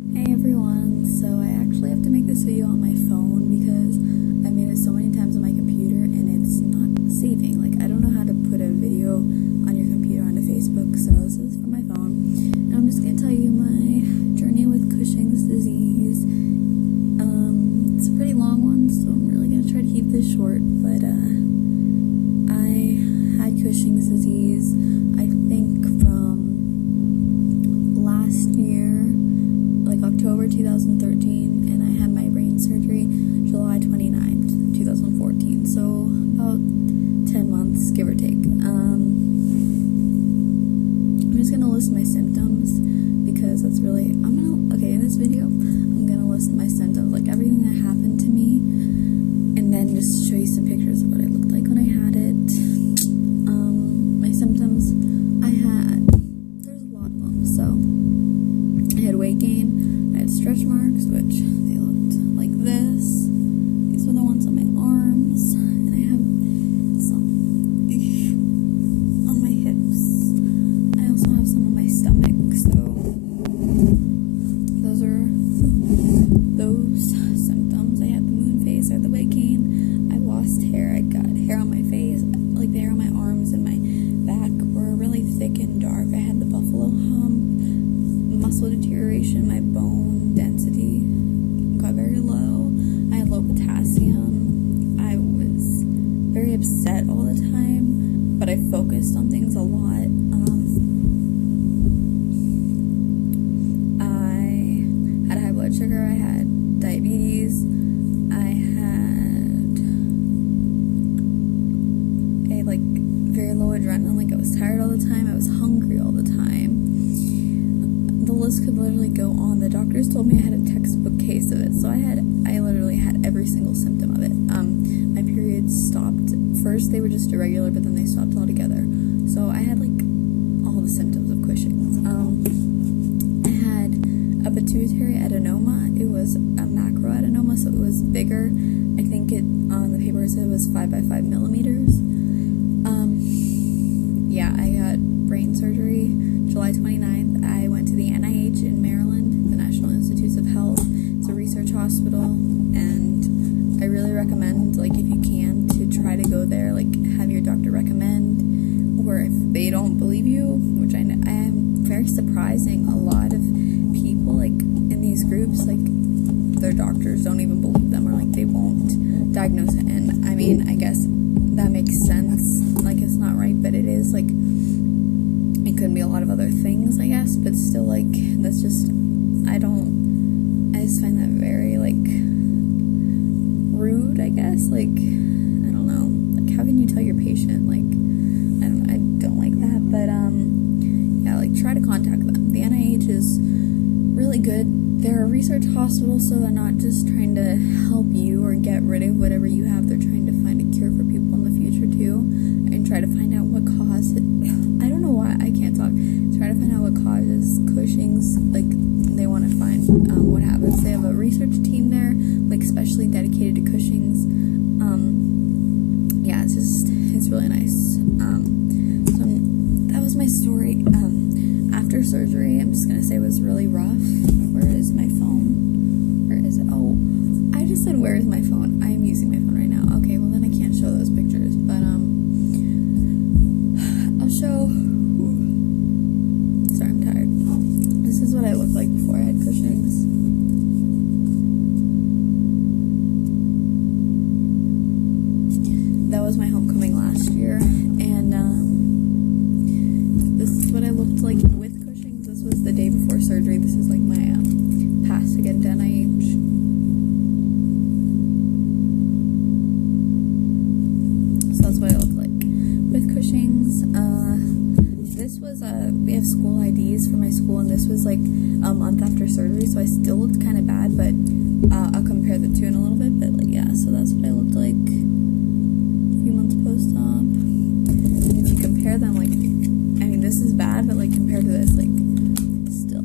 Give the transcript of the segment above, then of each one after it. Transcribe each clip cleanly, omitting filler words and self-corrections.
Hey everyone, so I actually have to make this video on my phone because I made it so many times on my computer and it's not saving. Like, I don't know how to put a video on your computer onto Facebook, so this is for my phone. And I'm just gonna tell you my journey with Cushing's disease. It's a pretty long one, so I'm really gonna try to keep this short, but I had Cushing's disease, I think from last year, like October 2013, and I had my brain surgery July 29th, 2014, so about 10 months, give or take. I'm just gonna list my symptoms because that's really, in this video, I'm gonna list my symptoms, like everything that happened to me, and then just show you some pictures of what it looked like when I had it. My symptoms, there's a lot of them, so I had weight gain, I had stretch marks, which they looked like this. These were the ones on my arms, and I have some on my hips. I also have some on my stomach, so those are those symptoms. I had the moon face, I had the weight gain, I lost hair, I got hair on my face, like the hair on my arms and my back were really thick and dark. I had the buffalo hump, muscle deterioration, my bone density got very low, I had low potassium, I was very upset all the time, but I focused on things a lot. I had high blood sugar, I had diabetes, I had a very low adrenaline, like I was tired all the time, I was hungry all the time. The list could literally go on. The doctors told me I had a textbook case of it, so I literally had every single symptom of it. My periods stopped. First they were just irregular, but then they stopped altogether. So I had all the symptoms of Cushing's. I had a pituitary adenoma. It was a macroadenoma, so it was bigger. I think on the paper it said it was 5 by 5 millimeters. Yeah, I got brain surgery July 29th. I went to the NIH in Maryland, the National Institutes of Health. It's a research hospital, and I really recommend, if you can, to try to go there, have your doctor recommend, or if they don't believe you, which I am very surprising, a lot of people, in these groups, their doctors don't even believe them, or, they won't diagnose it, and, I mean, I guess that makes sense, it's not right, but it is, it could be a lot of other things, I guess, but still, that's just, I just find that very, rude, I guess, I don't know, how can you tell your patient, I don't like that, but, yeah, try to contact them. The NIH is really good. They're a research hospital, so they're not just trying to help you or get rid of whatever you have, they're trying to find a cure for people in the future, too, and try to find out what caused it. I don't know why, I can't talk. Try to find out what causes Cushing's, they want to find what happens. They have a research team there, especially dedicated to Cushing's. Yeah, it's really nice. So that was my story. After surgery, I'm just gonna say it was really rough. Where is my phone? Where is it? Oh, I just said where is my phone? I am using my phone right now. Okay, well then I can't show those pictures, but I'll show. Sorry, I'm tired. This is what I looked like before I had Cushing's. That was my homecoming last year, and this is what I looked like with Cushing's. This was the day before surgery. This is my pass to get to NIH. So that's what I looked like with Cushing's. This was we have school IDs for my school, and this was a month after surgery, so I still looked kind of bad, but I'll compare the two in a little bit, but yeah, so that's what I looked like a few months post-op. And if you compare them, I mean, this is bad, but compared to this, still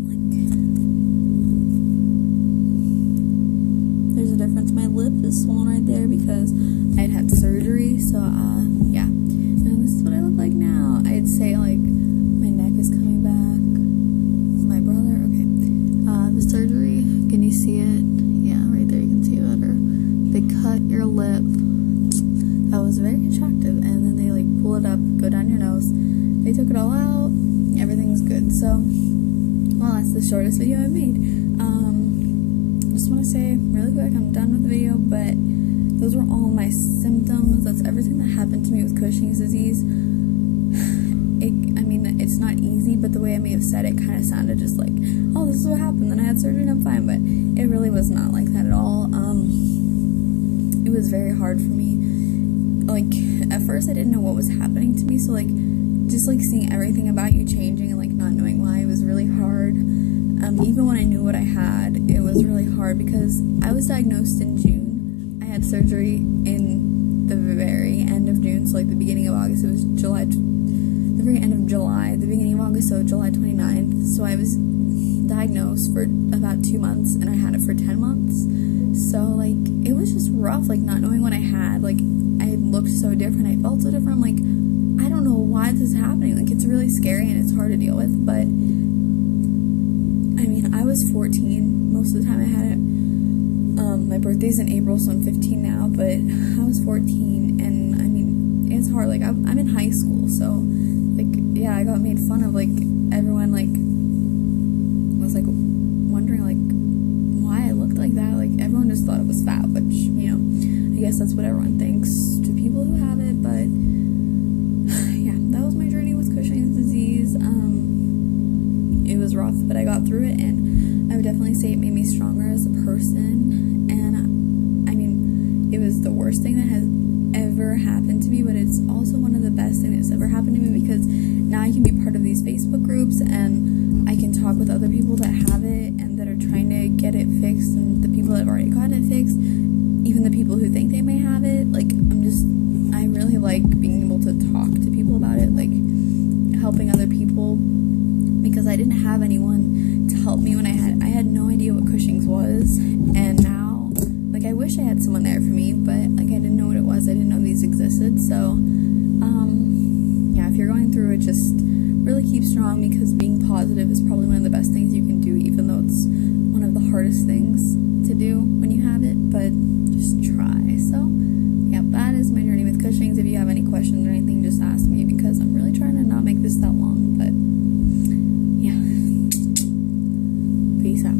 there's a difference. My lip is swollen right there because I'd had surgery, so yeah. And this is what I look like now. I'd say my neck is coming back. My brother, okay. This surgery. Can you see it? Yeah, right there, you can see it better. They cut your lip. That was very attractive, and then they like pull it up, go down your nose. They took it all out. Everything's good. So, well, that's the shortest video I've made. Just want to say really quick, I'm done with the video, but those were all my symptoms. That's everything that happened to me with Cushing's disease. It's not easy, but the way I may have said it kind of sounded just like, oh, this is what happened, then I had surgery and I'm fine, but it really was not like that at all. It was very hard for me. Like, at first I didn't know what was happening to me, so like, just like seeing everything about you changing and like not knowing why, it was really hard. Even when I knew what I had, it was really hard because I was diagnosed in June. I had surgery in the very end of June, so like the beginning of August. It was the very end of July, the beginning of August, so July 29th. So I was diagnosed for about 2 months, and I had it for 10 months. So like, it was just rough, like not knowing what I had. Like, I looked so different, I felt so different. I'm like, I don't know why this is happening. Like, it's really scary and it's hard to deal with, but I was 14 most of the time I had it. My birthday's in April, so I'm 15 now, but I was 14, and it's hard. Like, I'm in high school, so like, yeah, I got made fun of. Like, everyone like was like wondering like why I looked like that. Like, everyone just thought it was fat, which, I guess that's what everyone thinks to people who have it. But yeah, that was my journey with Cushing's disease. It was rough, but I got through it, and I would definitely say it made me stronger as a person. And it was the worst thing that has ever happened to me, but it's also one of the best things that's ever happened to me, because now I can be part of these Facebook groups, and I can talk with other people that have it and that are trying to get it fixed, and the people that have already gotten it fixed, even the people who think they may have it. Like, I really like being able to talk to people about it, like helping other people, because I didn't have anyone to help me when I had no idea what Cushing's was, and now, like, I wish I had someone there for me, but like, I didn't know what it was. I didn't know these existed. So yeah, if you're going through it, just really keep strong, because being positive is probably one of the best things you can do, even though it's one of the hardest things to do when you have it, but just try. So yeah, that is my journey with Cushing's. If you have any questions or anything, just ask me, because I'm really trying to not make this that long. But yeah, peace out.